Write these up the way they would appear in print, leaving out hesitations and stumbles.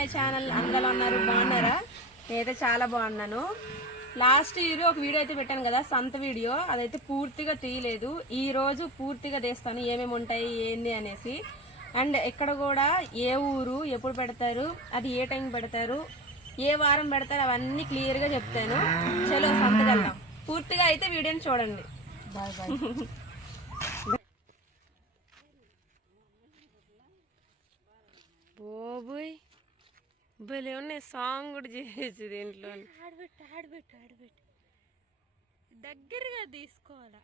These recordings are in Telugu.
My channel. అందరూ ఉన్నారు, బాగున్నారా? నేనైతే చాలా బాగున్నాను. లాస్ట్ ఇయర్ ఒక వీడియో అయితే పెట్టాను కదా, సంత వీడియో. అదైతే పూర్తిగా తీయలేదు. ఈ రోజు పూర్తిగా తీస్తాను, ఏమేమి ఉంటాయి ఏంది అనేసి. అండ్ ఎక్కడ కూడా ఏ ఊరు ఎప్పుడు పెడతారు, అది ఏ టైం పెడతారు, ఏ వారం పెడతారు, అవన్నీ క్లియర్గా చెప్తాను. చలో సంతకి వెళ్దాం. పూర్తిగా అయితే వీడియోని చూడండి. Bye bye. బోబోయ్ భలే ఉన్నాయి. సాంగ్ కూడా చేయొచ్చు దీంట్లో. ఆడబెట్టు దగ్గరగా తీసుకోవాలా.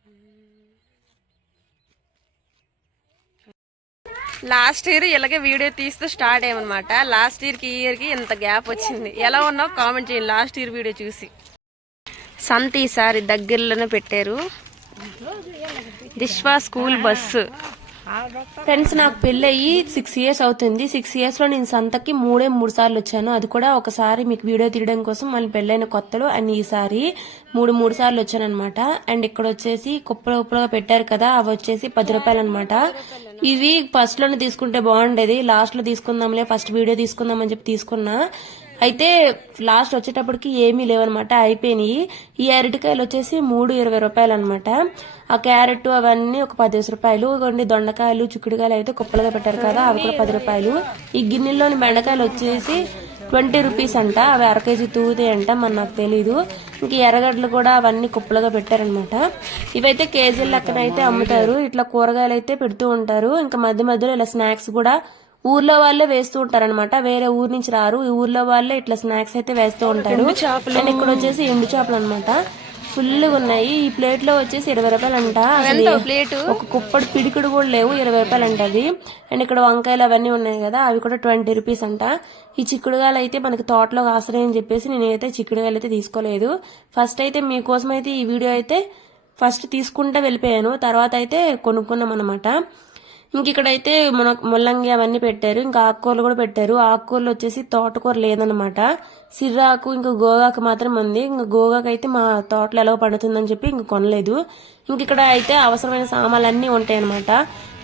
లాస్ట్ ఇయర్ ఇలాగే వీడియో తీస్తూ స్టార్ట్ అయ్యామన్నమాట. లాస్ట్ ఇయర్కి ఈ ఇయర్కి ఎంత గ్యాప్ వచ్చింది. ఎలా ఉన్నావు కామెంట్ చేయండి లాస్ట్ ఇయర్ వీడియో చూసి. సంత ఈసారి దగ్గరలోనే పెట్టారు. దిశ్వా స్కూల్ బస్సు. ఫ్రెండ్స్, నాకు పెళ్ళి అయ్యి 6 years అవుతుంది. 6 years లో నేను సంతకి 3 సార్లు వచ్చాను. అది కూడా ఒకసారి మీకు వీడియో తీయడం కోసం, మళ్ళీ పెళ్ళైన కొత్తలో. అండ్ ఈసారి 3 సార్లు వచ్చాను అనమాట. అండ్ ఇక్కడ వచ్చేసి కుప్పలుగా పెట్టారు కదా, అవి వచ్చేసి 10 రూపాయలు అనమాట. ఇవి ఫస్ట్ లోనే తీసుకుంటే బాగుండేది, లాస్ట్ లో తీసుకుందాంలే, ఫస్ట్ వీడియో తీసుకుందాం అని చెప్పి తీసుకున్నా. అయితే లాస్ట్ వచ్చేటప్పటికి ఏమీ లేవనమాట, అయిపోయినాయి. ఈ అరటికాయలు వచ్చేసి 20 రూపాయలు అనమాట. ఆ క్యారెట్ అవన్నీ ఒక 10 రూపాయలు. కొన్ని దొండకాయలు, చిక్కుడుకాయలు అయితే కుప్పలుగా పెట్టారు కదా, అవి కూడా 10 రూపాయలు. ఈ గిన్నెల్లోని బెండకాయలు వచ్చేసి 20 రూపీస్ అంట. అవి 1 kg తూగుతాయి అంట, మరి నాకు తెలీదు. ఇంక ఎర్రగడ్డలు కూడా అవన్నీ కుప్పలుగా పెట్టారనమాట. ఇవైతే కేజీల లెక్కన అయితే అమ్ముతారు. ఇట్లా కూరగాయలు అయితే పెడుతూ ఉంటారు. ఇంకా మధ్య మధ్యలో ఇలా స్నాక్స్ కూడా ఊర్లో వాళ్ళే వేస్తూ ఉంటారనమాట. వేరే ఊరు నుంచి రారు, ఈ ఊర్లో వాళ్ళే ఇట్లా స్నాక్స్ అయితే వేస్తూ ఉంటారు. అండ్ ఇక్కడ వచ్చేసి ఎండు చేపలు అనమాట, ఫుల్ ఉన్నాయి. ఈ ప్లేట్ లో వచ్చేసి 20 రూపాయలు అంట. ఒక కుప్పటి పిడికుడు కూడా లేవు, 20 రూపాయలు అంట అవి. అండ్ ఇక్కడ వంకాయలు అవన్నీ ఉన్నాయి కదా, అవి కూడా 20 రూపీస్ అంట. ఈ చిక్కుడుగాయలు అయితే మనకి తోటలో కాస్తున్నాయని చెప్పేసి నేనైతే చిక్కుడుగాయలు అయితే తీసుకోలేదు. ఫస్ట్ అయితే మీకోసం అయితే ఈ వీడియో అయితే ఫస్ట్ తీసుకుంటే వెళ్ళిపోయాను, తర్వాత అయితే కొనుక్కున్నాం అనమాట. ఇంక ఇక్కడైతే మన ముల్లంగి అవన్నీ పెట్టారు. ఇంకా ఆకుకూరలు కూడా పెట్టారు. ఆకుకూరలు వచ్చేసి తోటకూర లేదనమాట, సిర్రాకు ఇంకా గోగాకు మాత్రం ఉంది. ఇంకా గోగాకు అయితే మా తోటలో ఎలా పండుతుందని చెప్పి ఇంక కొనలేదు. ఇంక ఇక్కడ అయితే అవసరమైన సామాన్లు అన్నీ ఉంటాయి అనమాట.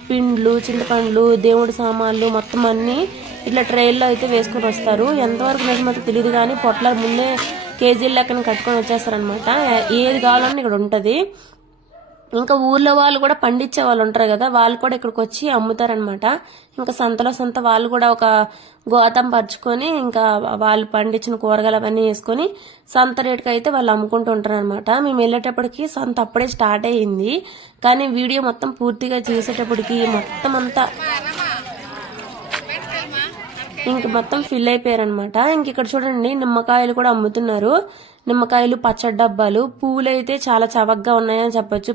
పిండ్లు, చింతపండ్లు, దేవుడి సామాన్లు మొత్తం అన్ని ఇట్లా ట్రైల్లో అయితే వేసుకొని వస్తారు. ఎంతవరకు నిజమైతే తెలియదు కానీ పొట్ల ముందే కేజీల లెక్కన కట్టుకొని వచ్చేస్తారనమాట. ఏది కావాలన్నా ఇక్కడ ఉంటది. ఇంకా ఊర్లో వాళ్ళు కూడా పండించే వాళ్ళు ఉంటారు కదా, వాళ్ళు కూడా ఇక్కడికి వచ్చి అమ్ముతారనమాట. ఇంకా సంత వాళ్ళు కూడా ఒక గోతం పరుచుకొని ఇంకా వాళ్ళు పండించిన కూరగాయలు అవన్నీ వేసుకొని సంత రేటుకి అయితే వాళ్ళు అమ్ముకుంటూ ఉంటారు అనమాట. మేము వెళ్ళేటప్పటికి సంత అప్పుడే స్టార్ట్ అయ్యింది, కానీ వీడియో మొత్తం పూర్తిగా చేసేటప్పటికి మొత్తం అంతా ఇంక మొత్తం ఫిల్ అయిపోయారనమాట. ఇంక ఇక్కడ చూడండి నిమ్మకాయలు కూడా అమ్ముతున్నారు. నిమ్మకాయలు, పచ్చడి డబ్బాలు, పూలు అయితే చాలా చవకగా ఉన్నాయని చెప్పొచ్చు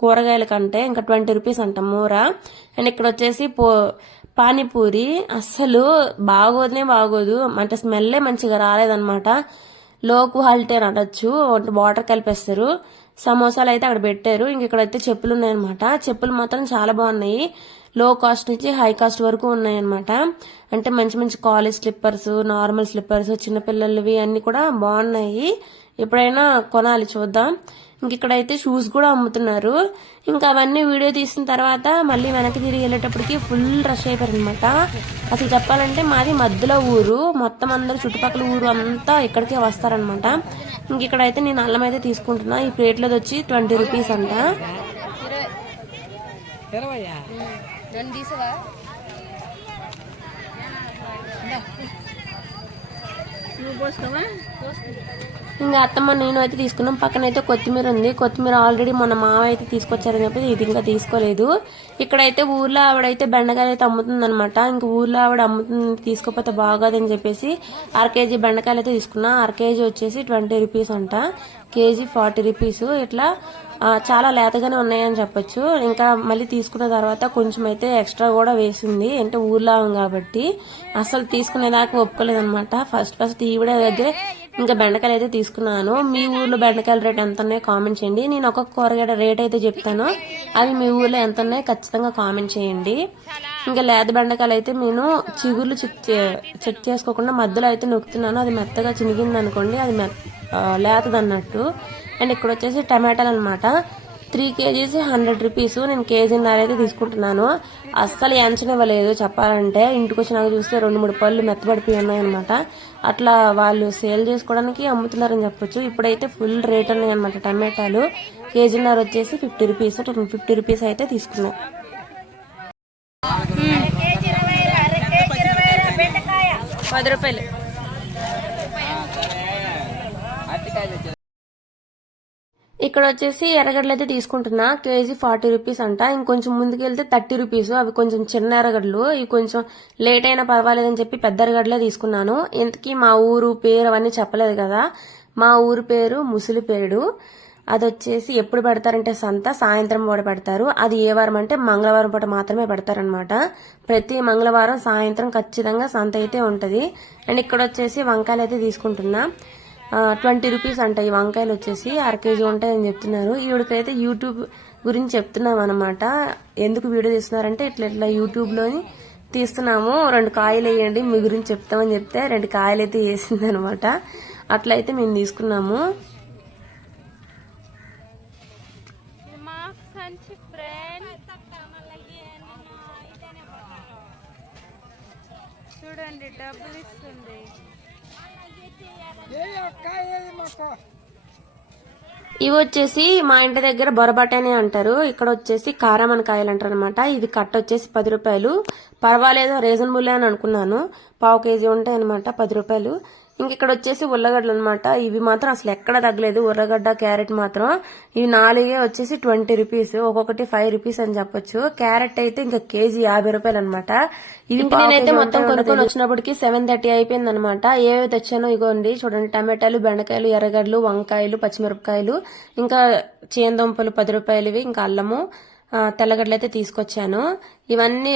కూరగాయల కంటే. ఇంకా 20 రూపీస్ అంట మూర. అండ్ ఇక్కడ వచ్చేసి పానీపూరి అస్సలు బాగోదు, అంటే స్మెల్లే మంచిగా రాలేదనమాట. లో క్వాలిటీ అని అనొచ్చు, వాటర్ కలిపేస్తారు. సమోసాలు అయితే అక్కడ పెట్టారు. ఇంక ఇక్కడైతే చెప్పులు ఉన్నాయన్నమాట. చెప్పులు మాత్రం చాలా బాగున్నాయి, లో కాస్ట్ నుంచి హై కాస్ట్ వరకు ఉన్నాయన్నమాట. అంటే మంచి మంచి కాలేజ్ స్లిప్పర్స్, నార్మల్ స్లిప్పర్స్, చిన్నపిల్లలవి అన్ని కూడా బాగున్నాయి. ఎప్పుడైనా కొనాలి, చూద్దాం. ఇంక ఇక్కడైతే షూస్ కూడా అమ్ముతున్నారు. ఇంకా అవన్నీ వీడియో తీసిన తర్వాత మళ్ళీ వెనక్కి తిరిగి వెళ్ళేటప్పటికి ఫుల్ రష్ అయిపోయారు అనమాట. అసలు చెప్పాలంటే మాది మధ్యలో ఊరు, మొత్తం అందరు చుట్టుపక్కల ఊరు అంతా ఇక్కడికే వస్తారనమాట. ఇంక ఇక్కడైతే నేను అల్లం అయితే తీసుకుంటున్నా. ఈ ప్లేట్లోది వచ్చి 20 రూపీస్ అంట. ఇంకా అత్తమ్మ నేను అయితే తీసుకున్నాం. పక్కన అయితే కొత్తిమీర ఉంది. కొత్తిమీర ఆల్రెడీ మన మావ అయితే తీసుకొచ్చారని చెప్పి ఇది ఇంకా తీసుకోలేదు. ఇక్కడైతే ఊర్లో ఆవిడైతే బెండకాయలు అయితే అమ్ముతుంది అనమాట. ఇంక ఊర్లో ఆవిడ అమ్ముతుంది, తీసుకోపోతే బాగోదని చెప్పేసి 1/2 kg బెండకాయలు అయితే తీసుకున్నా. 1/2 kg వచ్చేసి 20 రూపీస్ అంట, కేజీ 40 రూపీస్. ఇట్లా చాలా లేతగానే ఉన్నాయని చెప్పొచ్చు. ఇంకా మళ్ళీ తీసుకున్న తర్వాత కొంచెం అయితే ఎక్స్ట్రా కూడా వేసింది, అంటే ఊర్లో కాబట్టి. అసలు తీసుకునేదాకా ఒప్పుకోలేదు అనమాట. ఫస్ట్ ఈవిడ దగ్గరే ఇంకా బెండకాయలు అయితే తీసుకున్నాను. మీ ఊర్లో బెండకాయల రేట్ ఎంత ఉన్నాయో కామెంట్ చేయండి. నేను ఒక్కొక్క కూరగాయల రేట్ అయితే చెప్తాను, అవి మీ ఊర్లో ఎంత ఉన్నాయో ఖచ్చితంగా కామెంట్ చేయండి. ఇంకా లేత బెండకాయలు అయితే నేను చిగుర్లు చెక్ చేసుకోకుండా మధ్యలో అయితే నొక్కుతున్నాను. అది మెత్తగా చినిగింది అనుకోండి, అది లేతదన్నట్టు. అండ్ ఇక్కడ వచ్చేసి టమాటాలు అనమాట. 3 kgs 100 రూపీస్. నేను కేజీన్నర అయితే తీసుకుంటున్నాను. అస్సలు ఎంచనివ్వలేదు చెప్పాలంటే. ఇంటికి వచ్చినాక చూస్తే 2-3 పళ్ళు మెత్తబడిపోయి ఉన్నాయన్నమాట. అట్లా వాళ్ళు సేల్ చేసుకోవడానికి అమ్ముతున్నారని చెప్పొచ్చు. ఇప్పుడైతే ఫుల్ రేట్ ఉన్నాయి అనమాట టమాటాలు. కేజీన్నర వచ్చేసి 50 రూపీస్. 50 రూపీస్ అయితే తీసుకున్నాను. 10 రూపాయలు. ఇక్కడ వచ్చేసి ఎర్రగడ్డలు అయితే తీసుకుంటున్నా. కేజీ 40 రూపీస్ అంట. ఇంకొంచెం ముందుకెళ్తే 30 రూపీస్. అవి కొంచెం చిన్న ఎర్రగడ్డలు. ఇవి కొంచెం లేట్ అయినా పర్వాలేదని చెప్పి పెద్ద ఎర్రగడ్డలే తీసుకున్నాను. ఇంతకీ మా ఊరు పేరు అవన్నీ చెప్పలేదు కదా. మా ఊరు పేరు ముసిలిపేడు. అది వచ్చేసి ఎప్పుడు పెడతారంటే సంత సాయంత్రం పూట పెడతారు. అది ఏ వారం అంటే మంగళవారం పూట మాత్రమే పెడతారనమాట. ప్రతి మంగళవారం సాయంత్రం ఖచ్చితంగా సంత అయితే ఉంటది. అండ్ ఇక్కడ వచ్చేసి వంకాయలు అయితే తీసుకుంటున్నా. 20 రూపీస్ అంట ఈ వంకాయలు వచ్చేసి. 1/2 కేజీ ఉంటాయని చెప్తున్నారు. ఈవిడికైతే యూట్యూబ్ గురించి చెప్తున్నాం అనమాట. ఎందుకు వీడియో తీస్తున్నారంటే ఇట్లా యూట్యూబ్ లోని తీస్తున్నాము, 2 కాయలు వేయండి మీ గురించి చెప్తామని చెప్తే 2 కాయలు అయితే వేసింది అనమాట. అట్లయితే మేము తీసుకున్నాము. చూడండి డబ్బులు ఇస్తుంది. ఇవి వచ్చేసి మా ఇంటి దగ్గర బొరబట్టనే అంటారు. ఇక్కడ వచ్చేసి కారామన్ కాయలు అంటారు అనమాట. ఇది కట్ట వచ్చేసి 10 రూపాయలు. పర్వాలేదు రీజనబుల్ అని అనుకున్నాను. 1/2 కేజీ ఉంటాయి అనమాట 10 రూపాయలు. ఇంక ఇక్కడ వచ్చేసి ఉల్లగడ్డలు అనమాట. ఇవి మాత్రం అసలు ఎక్కడ తగ్గలేదు. ఉర్రగడ్డ క్యారెట్ మాత్రం ఇవి 4 వచ్చేసి 20 రూపీస్. ఒక్కొక్కటి 5 రూపీస్ అని చెప్పొచ్చు. క్యారెట్ అయితే ఇంకా కేజీ 50 రూపాయలు అనమాట. ఇవి నేనైతే మొత్తం కొనుక్కొని వచ్చినప్పటికి 7:30 అయిపోయింది అనమాట. ఏవైతే తెచ్చానో ఇగోండి చూడండి. టమాటాలు, బెండకాయలు, ఎర్రగడ్డలు, వంకాయలు, పచ్చిమిరపకాయలు, ఇంకా చేందుంపలు 10 రూపాయలువి, ఇంకా అల్లము, తెల్లగడ్డలు అయితే తీసుకొచ్చాను. ఇవన్నీ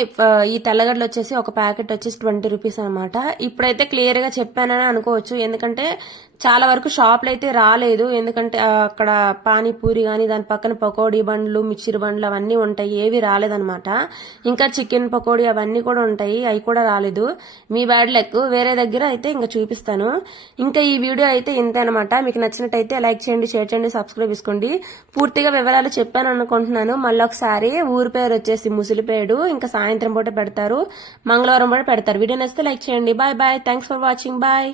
ఈ తెల్లగడ్డలు వచ్చేసి ఒక ప్యాకెట్ వచ్చేసి 20 రూపీస్ అనమాట. ఇప్పుడైతే క్లియర్ గా చెప్పానని అనుకోవచ్చు. ఎందుకంటే చాలా వరకు షాపులు అయితే రాలేదు. ఎందుకంటే అక్కడ పానీపూరి గానీ దాని పక్కన పకోడీ బండ్లు, మిక్చర్ బండ్లు అవన్నీ ఉంటాయి. ఏవి రాలేదనమాట. ఇంకా చికెన్ పకోడీ అవన్నీ కూడా ఉంటాయి. అవి కూడా రాలేదు. మీ బ్యాడ్ లక్. వేరే దగ్గర అయితే ఇంకా చూపిస్తాను. ఇంకా ఈ వీడియో అయితే ఇంతే అనమాట. మీకు నచ్చినట్టయితే లైక్ చేయండి, షేర్ చేయండి, సబ్స్క్రైబ్ చేసుకోండి. పూర్తిగా వివరాలు చెప్పాను అనుకుంటున్నాను. మళ్ళీ ఒకసారి ఊరి పేరు వచ్చేసి ముసిలిపేడు. ఇంకా సాయంత్రం పూట పెడతారు, మంగళవారం పూట పెడతారు. వీడియో నచ్చితే లైక్ చేయండి. Bye bye. Thanks for watching. Bye.